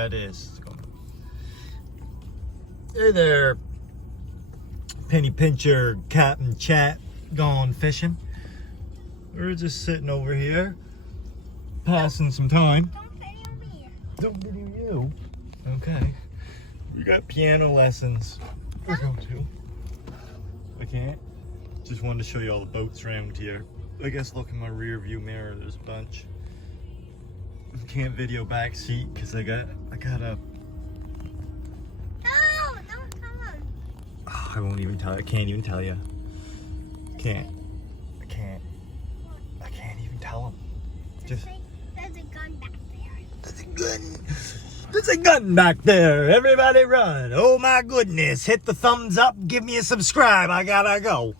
That is. Hey there, penny pincher, Captain Chat, going fishing. We're just sitting over here, passing some time. Don't video me. Don't video you. Okay. We got piano lessons. We're going to. I can't. Just wanted to show you all the boats around here. I guess look in my rear view mirror. There's a bunch. Can't video back seat because I got a. No, don't tell him. Oh, I won't even tell you. I can't even tell you. Can't. I can't even tell him. Just. There's a gun back there. There's a gun. There's a gun back there. Everybody run. Oh my goodness. Hit the thumbs up. Give me a subscribe. I gotta go.